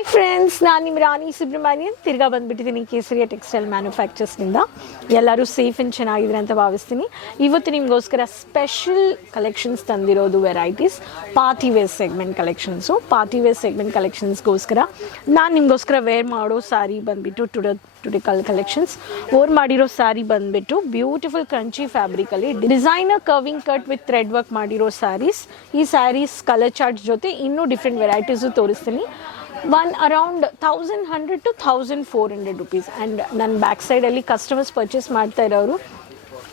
Hi friends ನಾನು ನಿಮ್ಮ ರಾಣಿ ಸುಬ್ರಹ್ಮಣ್ಯನ್. ತಿರ್ಗಾ ಬಂದ್ಬಿಟ್ಟಿದ್ದೀನಿ ಕೇಸರಿಯ ಟೆಕ್ಸ್ಟೈಲ್ ಮ್ಯಾನುಫ್ಯಾಕ್ಚರ್ಸ್ನಿಂದ. ಎಲ್ಲರೂ ಸೇಫ್ ಆ್ಯಂಡ್ ಚೆನ್ನಾಗಿದ್ರೆ ಅಂತ ಭಾವಿಸ್ತೀನಿ. ಇವತ್ತು ನಿಮಗೋಸ್ಕರ special collections ತಂದಿರೋದು varieties. Party wear segment collections. Party wear segment ಕಲೆಕ್ಷನ್ಸ್ಗೋಸ್ಕರ ನಾನು ನಿಮಗೋಸ್ಕರ ವೇರ್ ಮಾಡೋ ಸಾರಿ ಬಂದುಬಿಟ್ಟು ಟುಡ ಟುಡೇ ಕಲ್ ಕಲೆಕ್ಷನ್ಸ್. ಓರ್ ಮಾಡಿರೋ ಸ್ಯಾರಿ ಬಂದುಬಿಟ್ಟು beautiful crunchy ಫ್ಯಾಬ್ರಿಕಲ್ಲಿ designer carving cut with thread work ಮಾಡಿರೋ ಸ್ಯಾರೀಸ್ ಈ ಸ್ಯಾರೀಸ್ ಕಲರ್ ಚಾರ್ಟ್ ಜೊತೆ ಇನ್ನೂ ಡಿಫ್ರೆಂಟ್ ವೆರೈಟೀಸು ತೋರಿಸ್ತೀನಿ. One around thousand hundred two thousand four hundred rupees and ನನ್ನ ಬ್ಯಾಕ್ ಸೈಡಲ್ಲಿ ಕಸ್ಟಮರ್ಸ್ ಪರ್ಚೇಸ್ ಮಾಡ್ತಾ ಇರೋರು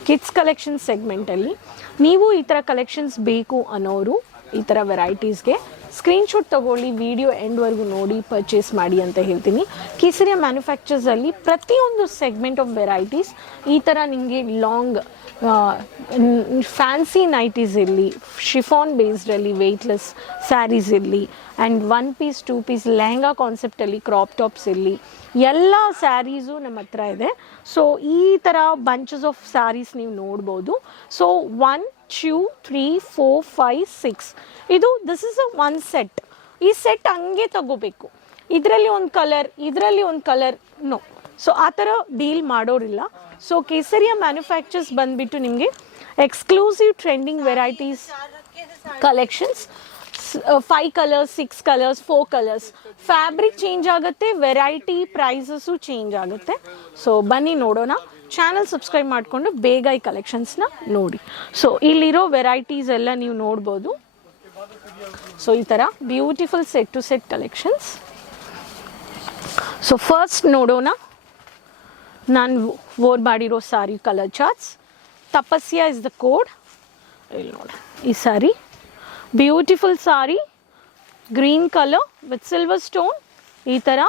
ಕಿಡ್ಸ್ ಕಲೆಕ್ಷನ್ಸ್ ಸೆಗ್ಮೆಂಟಲ್ಲಿ ನೀವು ಈ ಥರ ಕಲೆಕ್ಷನ್ಸ್ ಬೇಕು ಅನ್ನೋರು ಈ ಥರ ವೆರೈಟೀಸ್ಗೆ ಸ್ಕ್ರೀನ್ಶಾಟ್ ತಗೊಳ್ಳಿ, ವಿಡಿಯೋ ಎಂಡ್ವರೆಗೂ ನೋಡಿ, ಪರ್ಚೇಸ್ ಮಾಡಿ ಅಂತ ಹೇಳ್ತೀನಿ. ಕೇಸರಿಯ ಮ್ಯಾನುಫ್ಯಾಕ್ಚರ್ಸಲ್ಲಿ ಪ್ರತಿಯೊಂದು ಸೆಗ್ಮೆಂಟ್ ಆಫ್ ವೆರೈಟೀಸ್ ಈ ಥರ ನಿಮಗೆ ಲಾಂಗ್ ಫ್ಯಾನ್ಸಿ ನೈಟೀಸ್ ಇರಲಿ ಶಿಫಾನ್ ಬೇಸ್ಡಲ್ಲಿ ವೆಯ್ಟ್ಲೆಸ್ ಸ್ಯಾರೀಸ್ ಇರಲಿ and one piece two piece lehenga ಕಾನ್ಸೆಪ್ಟಲ್ಲಿ crop tops ಇರಲಿ, ಎಲ್ಲ ಸ್ಯಾರೀಸು ನಮ್ಮ ಹತ್ರ ಇದೆ. ಸೊ ಈ ಥರ ಬಂಚಸ್ ಆಫ್ ಸ್ಯಾರೀಸ್ ನೀವು ನೋಡ್ಬೋದು. So one two three four five six ಇದು this is a one set ಈ ಸೆಟ್ ಹಂಗೆ ತಗೋಬೇಕು. ಇದರಲ್ಲಿ ಒಂದು ಕಲರ್ ಇದರಲ್ಲಿ ಒಂದು ಕಲರ್ ನೋ ಸೊ ಆ ಥರ ಡೀಲ್ ಮಾಡೋರಿಲ್ಲ. ಸೊ ಕೇಸರಿಯ ಮ್ಯಾನುಫ್ಯಾಕ್ಚರ್ಸ್ ಬಂದುಬಿಟ್ಟು ನಿಮಗೆ exclusive trending varieties collections five colours six colours four colours fabric change ಆಗುತ್ತೆ ವೆರೈಟಿ ಪ್ರೈಸಸ್ಸು ಚೇಂಜ್ ಆಗುತ್ತೆ. ಸೊ ಬನ್ನಿ ನೋಡೋಣ. ಚಾನಲ್ ಸಬ್ಸ್ಕ್ರೈಬ್ ಮಾಡಿಕೊಂಡು ಬೇಗ ಈ ಕಲೆಕ್ಷನ್ಸ್ನ ನೋಡಿ. ಸೊ ಇಲ್ಲಿರೋ ವೆರೈಟೀಸ್ ಎಲ್ಲ ನೀವು ನೋಡ್ಬೋದು. ಸೊ ಈ ಥರ beautiful set two set collections so first ನೋಡೋಣ. ನಾನು ವೋರ್ ಮಾಡಿರೋ sari colour charts Tapasya is the code ಇಲ್ಲಿ ನೋಡಿ. ಈ sari beautiful sari green colour with silver stone ಈ ಥರ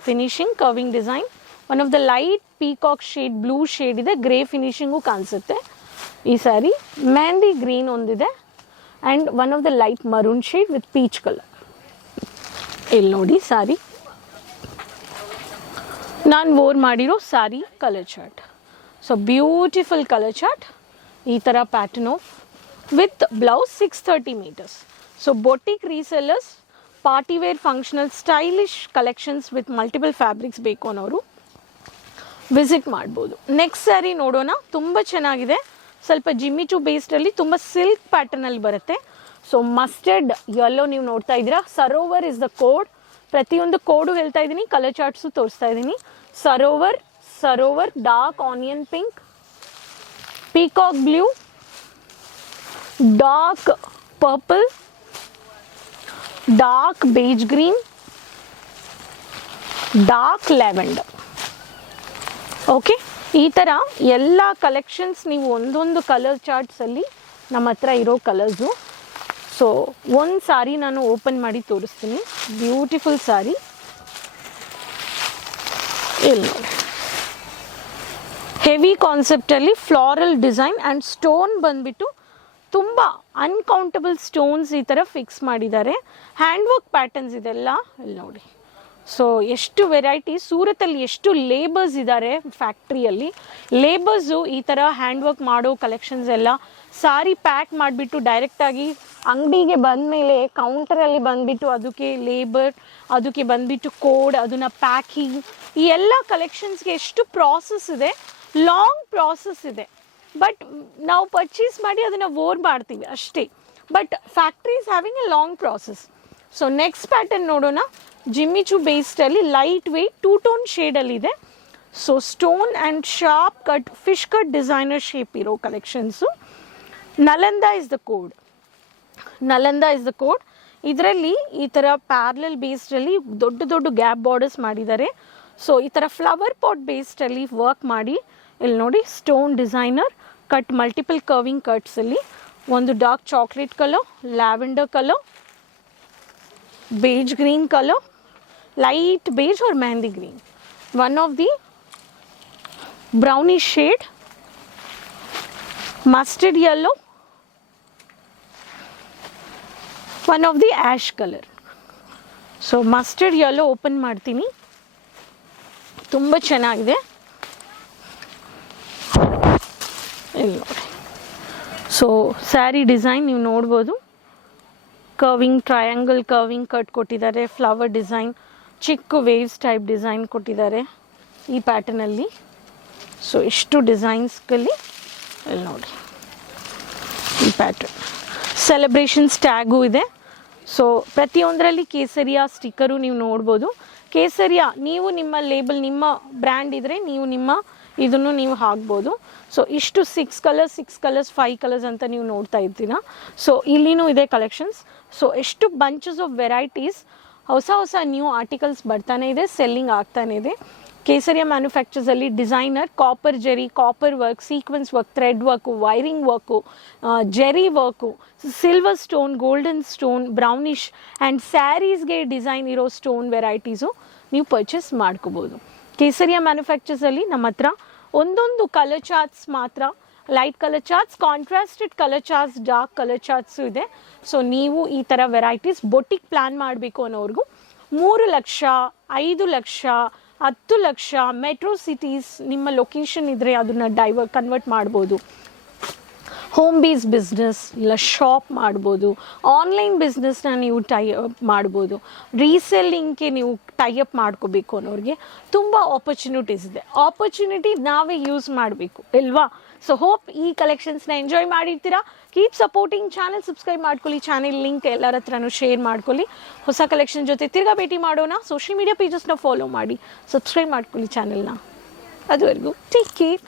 finishing carving design one of the light peacock shade blue shade ಇದೆ grey finishing ಕಾಣಿಸುತ್ತೆ. ಈ ಸಾರಿ ಮ್ಯಾಂಡಿ ಗ್ರೀನ್ ಒಂದಿದೆ. And one of the light maroon shade with peach colour ಇಲ್ಲಿ ನೋಡಿ ಸಾರಿ ನಾನು ವೋರ್ ಮಾಡಿರೋ sari colour chart so beautiful colour chart ಈ ಥರ pattern of with blouse six thirty metres so boutique resellers party wear functional stylish collections with multiple fabrics ಬೇಕು ಅನ್ನೋರು. Visit ಮಾಡ್ಬೋದು. Next sari ನೋಡೋಣ. ತುಂಬ ಚೆನ್ನಾಗಿದೆ. ಸ್ವಲ್ಪ ಜಿಮ್ಮಿ ಟು ಬೇಸ್ಡಲ್ಲಿ ತುಂಬ ಸಿಲ್ಕ್ ಪ್ಯಾಟರ್ನಲ್ಲಿ ಬರುತ್ತೆ. ಸೊ ಮಸ್ಟರ್ಡ್ ಎಲ್ಲೋ ನೀವು ನೋಡ್ತಾ ಇದ್ದೀರಾ? ಸರೋವರ್ ಇಸ್ ದ ಕೋಡ್ ಪ್ರತಿಯೊಂದು ಕೋಡು ಹೇಳ್ತಾ ಇದ್ದೀನಿ. ಕಲರ್ ಚಾರ್ಟ್ಸು ತೋರಿಸ್ತಾ ಇದ್ದೀನಿ. Sarovar Sarovar dark onion pink peacock blue dark purple dark beige green dark lavender okay ಈ ಥರ ಎಲ್ಲ ಕಲೆಕ್ಷನ್ಸ್ ನೀವು ಒಂದೊಂದು ಕಲರ್ ಚಾರ್ಟ್ಸಲ್ಲಿ ನಮ್ಮ ಹತ್ರ ಇರೋ ಕಲರ್ಸು ಸೊ ಒಂದು ಸಾರಿ ನಾನು ಓಪನ್ ಮಾಡಿ ತೋರಿಸ್ತೀನಿ. ಬ್ಯೂಟಿಫುಲ್ ಸಾರಿ ಇಲ್ಲಿ ನೋಡಿ. ಹೆವಿ ಕಾನ್ಸೆಪ್ಟಲ್ಲಿ ಫ್ಲಾರಲ್ ಡಿಸೈನ್ ಆ್ಯಂಡ್ ಸ್ಟೋನ್ ಬಂದುಬಿಟ್ಟು ತುಂಬ ಅನ್ಕೌಂಟಬಲ್ ಸ್ಟೋನ್ಸ್ ಈ ಥರ ಫಿಕ್ಸ್ ಮಾಡಿದ್ದಾರೆ. ಹ್ಯಾಂಡ್ ವರ್ಕ್ ಪ್ಯಾಟರ್ನ್ಸ್ ಇದೆಲ್ಲ ಇಲ್ಲಿ ನೋಡಿ. ಸೊ ಎಷ್ಟು ವೆರೈಟಿ ಸೂರತಲ್ಲಿ ಎಷ್ಟು ಲೇಬರ್ಸ್ ಇದ್ದಾರೆ ಫ್ಯಾಕ್ಟ್ರಿಯಲ್ಲಿ ಲೇಬರ್ಸು ಈ ಥರ ಹ್ಯಾಂಡ್ ವರ್ಕ್ ಮಾಡೋ ಕಲೆಕ್ಷನ್ಸ್ ಎಲ್ಲ ಸಾರಿ ಪ್ಯಾಕ್ ಮಾಡಿಬಿಟ್ಟು ಡೈರೆಕ್ಟಾಗಿ ಅಂಗಡಿಗೆ ಬಂದಮೇಲೆ ಕೌಂಟರಲ್ಲಿ ಬಂದುಬಿಟ್ಟು ಅದಕ್ಕೆ ಲೇಬರ್ ಅದಕ್ಕೆ ಬಂದುಬಿಟ್ಟು ಕೋಡ್ ಅದನ್ನು ಪ್ಯಾಕಿಂಗ್ ಈ ಎಲ್ಲ ಕಲೆಕ್ಷನ್ಸ್ಗೆ ಎಷ್ಟು ಪ್ರಾಸೆಸ್ ಇದೆ ಲಾಂಗ್ ಪ್ರಾಸೆಸ್ ಇದೆ. ಬಟ್ ನಾವು ಪರ್ಚೇಸ್ ಮಾಡಿ ಅದನ್ನು ವೋರ್ ಮಾಡ್ತೀವಿ ಅಷ್ಟೇ. But factories having a long process so next pattern ನೋಡೋಣ. ಜಿಮ್ಮಿಚು ಬೇಸ್ಡಲ್ಲಿ light weight two tone ಶೇಡಲ್ಲಿದೆ so stone and sharp cut fish cut designer shape ಇರೋ collections Nalanda is the code Nalanda is the code ಇದರಲ್ಲಿ ಈ ಥರ parallel ಬೇಸ್ಡಲ್ಲಿ ದೊಡ್ಡ ದೊಡ್ಡ gap borders ಮಾಡಿದ್ದಾರೆ. So ಈ ಥರ ಫ್ಲವರ್ ಪಾಟ್ ಬೇಸ್ಡಲ್ಲಿ ವರ್ಕ್ ಮಾಡಿ, ಇಲ್ಲಿ ನೋಡಿ stone designer cut multiple carving ಕಟ್ಸಲ್ಲಿ ಒಂದು dark chocolate colour lavender colour beige green color light beige or mehndi green one of the brownish shade mustard yellow one of the ash color so mustard yellow open ಮಾಡ್ತೀನಿ ತುಂಬ ಚೆನ್ನಾಗಿದೆ ಇಲ್ಲಿ ನೋಡಿ so sari design ನೀವು ನೋಡ್ಬೋದು curving triangle curving cut ಕೊಟ್ಟಿದ್ದಾರೆ flower design ಚಿಕ್ಕ waves type design ಕೊಟ್ಟಿದ್ದಾರೆ ಈ ಪ್ಯಾಟರ್ನಲ್ಲಿ ಸೊ ಇಷ್ಟು ಡಿಸೈನ್ಸ್ಗಲ್ಲಿ ಇಲ್ಲಿ ನೋಡಿ. ಈ ಪ್ಯಾಟರ್ನ್ ಸೆಲೆಬ್ರೇಷನ್ಸ್ ಟ್ಯಾಗೂ ಇದೆ. ಸೊ ಪ್ರತಿಯೊಂದರಲ್ಲಿ ಕೇಸರಿಯ ಸ್ಟಿಕ್ಕರು ನೀವು ನೋಡ್ಬೋದು. ಕೇಸರಿಯ, ನೀವು ನಿಮ್ಮ ಲೇಬಲ್ ನಿಮ್ಮ ಬ್ರ್ಯಾಂಡ್ ಇದ್ದರೆ ನೀವು ನಿಮ್ಮ ಇದನ್ನು ನೀವು ಹಾಕ್ಬೋದು. ಸೊ ಇಷ್ಟು six colours six colours five colours ಅಂತ ನೀವು ನೋಡ್ತಾ ಇರ್ತೀರಾ. ಸೊ ಇಲ್ಲಿನೂ ಇದೆ ಕಲೆಕ್ಷನ್ಸ್ ಸೊ ಎಷ್ಟು ಬಂಚಸ್ ಆಫ್ ವೆರೈಟೀಸ್ ಹೊಸ ಹೊಸ ನ್ಯೂ ಆರ್ಟಿಕಲ್ಸ್ ಬರ್ತಾನೆ ಇದೆ ಸೆಲ್ಲಿಂಗ್ ಆಗ್ತಾನೆ ಇದೆ. ಕೇಸರಿಯ ಮ್ಯಾನುಫ್ಯಾಕ್ಚರ್ಸ್ ಅಲ್ಲಿ designer copper zari copper work sequence work thread work wiring work zari work silver stone golden stone brownish and ಸ್ಯಾರೀಸ್ಗೆ design ಇರೋ ಸ್ಟೋನ್ ವೆರೈಟೀಸು ನೀವು ಪರ್ಚೇಸ್ ಮಾಡ್ಕೋಬೋದು. ಕೇಸರಿಯ ಮ್ಯಾನುಫ್ಯಾಕ್ಚರ್ಸಲ್ಲಿ ನಮ್ಮ ಹತ್ರ ಒಂದೊಂದು ಕಲರ್ ಚಾರ್ಟ್ಸ್ ಮಾತ್ರ light colour charts contrasted colour charts dark colour charts ಇದೆ. So ನೀವು ಈ ಥರ ವೆರೈಟೀಸ್ ಬೊಟ್ಟಿಗೆ ಪ್ಲ್ಯಾನ್ ಮಾಡಬೇಕು ಅನ್ನೋರ್ಗು. ಮೂರು ಲಕ್ಷ, ಐದು ಲಕ್ಷ, ಹತ್ತು ಲಕ್ಷ ಮೆಟ್ರೋ ಸಿಟೀಸ್ ನಿಮ್ಮ ಲೊಕೇಶನ್ ಇದ್ದರೆ ಅದನ್ನು ಡೈವರ್ ಕನ್ವರ್ಟ್ ಮಾಡ್ಬೋದು. ಹೋಮ್ ಬೇಸ್ ಬಿಸ್ನೆಸ್ ಇಲ್ಲ ಶಾಪ್ ಮಾಡ್ಬೋದು. ಆನ್ಲೈನ್ ಬಿಸ್ನೆಸ್ನ ನೀವು ಟೈ ಅಪ್ ಮಾಡ್ಬೋದು. ರೀಸೆಲ್ಲಿಂಗ್ಗೆ ನೀವು ಟೈ ಅಪ್ ಮಾಡ್ಕೋಬೇಕು ಅನ್ನೋರಿಗೆ ತುಂಬ ಆಪರ್ಚುನಿಟೀಸ್ ಇದೆ. ಆಪರ್ಚುನಿಟಿ ನಾವೇ ಯೂಸ್ ಮಾಡಬೇಕು ಇಲ್ವಾ ಸೊ ಹೋಪ್ ಈ ಕಲೆಕ್ಷನ್ಸ್ನ ಎಂಜಾಯ್ ಮಾಡಿರ್ತೀರಾ. ಕೀಪ್ ಸಪೋರ್ಟಿಂಗ್ ಚಾನೆಲ್ ಸಬ್ಸ್ಕ್ರೈಬ್ ಮಾಡ್ಕೊಳ್ಳಿ. ಚಾನೆಲ್ ಲಿಂಕ್ ಎಲ್ಲರ ಹತ್ರನೂ ಶೇರ್ ಮಾಡ್ಕೊಳ್ಳಿ. ಹೊಸ ಕಲೆಕ್ಷನ್ ಜೊತೆ ತಿರ್ಗಾ ಭೇಟಿ ಮಾಡೋಣ. ಸೋಷಿಯಲ್ ಮೀಡಿಯಾ ಪೇಜಸ್ನ ಫಾಲೋ ಮಾಡಿ. ಸಬ್ಸ್ಕ್ರೈಬ್ ಮಾಡ್ಕೊಳ್ಳಿ ಚಾನೆಲ್ನ ಅದುವರೆಗೂ ಟೇಕ್ ಕೇರ್